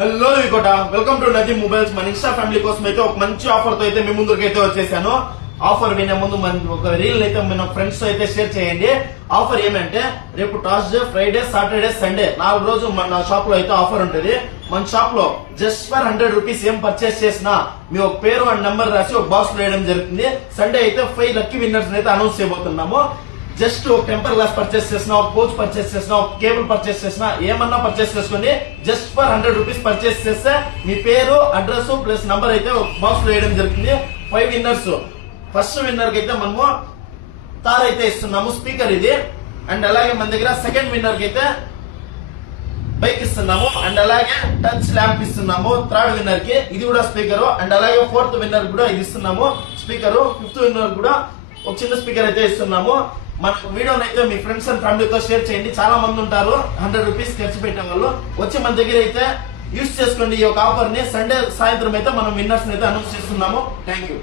Hello ఇకోట welcome to నదీ mobiles. మన Insta family కోసం అయితే ఒక మంచి ఆఫర్ తో అయితే మీ ముందుకు అయితే వచ్చేసాను. ఆఫర్ వినే ముందు మన ఒక రీల్ అయితే మన ఫ్రెండ్స్ తో అయితే షేర్ చేయండి. ఆఫర్ ఏమంటే రేపు థర్స్డే, ఫ్రైడే, సాటర్డే, సండే 4 రోజులు మన షాప్ లో అయితే ఆఫర్ ఉంటుంది. మన షాప్ లో జస్ట్ ఫర్ 100 రూపీస్ ఏం పర్చేస్ చేసినా మీ ఒక పేరు అండ్ నెంబర్ రాసి ఒక బాక్స్ లో వేయడం జరుగుతుంది. సండే అయితే 5 లక్కీ విన్నర్స్ అయితే అనౌన్స్ చేయబోతున్నాము. జస్ట్ ఒక టెంపర్ గ్లాస్ పర్చేస్ చేసినా, ఒక కోచ్ పర్చేస్ చేసినా, ఒక కేబుల్ పర్చేస్ చేసినా, ఏమన్నా పర్చేస్ చేసుకోండి. జస్ట్ ఫర్ 100 రూపీస్ పర్చేస్ చేస్తే మీ పేరు, అడ్రస్ ప్లస్ నంబర్ అయితే ఒక బాక్స్ లో వేయడం జరుగుతుంది. 5 విన్నర్స్. ఫస్ట్ విన్నర్ కి అయితే మనము తార్ అయితే ఇస్తున్నాము, స్పీకర్ ఇది. అండ్ అలాగే మన దగ్గర సెకండ్ విన్నర్ కి అయితే బైక్ ఇస్తున్నాము. అండ్ అలాగే టచ్ ల్యాంప్ ఇస్తున్నాము. థర్డ్ విన్నర్ కి ఇది కూడా స్పీకర్. అండ్ అలాగే ఫోర్త్ విన్నర్ కూడా ఇది ఇస్తున్నాము, స్పీకర్. ఫిఫ్త్ విన్నర్ కూడా ఒక చిన్న స్పీకర్ అయితే ఇస్తున్నాము. మన వీడియోని అయితే మీ ఫ్రెండ్స్ అండ్ ఫ్యామిలీతో షేర్ చేయండి. చాలా మంది ఉంటారు 100 రూపీస్ ఖర్చు పెట్టే వాళ్ళు. వచ్చి మన దగ్గర అయితే యూజ్ చేసుకోండి ఈ యొక్క ఆఫర్ ని. సండే సాయంత్రం అయితే మనం విన్నర్స్ అయితే అనౌన్స్ చేస్తున్నాము. Thank you.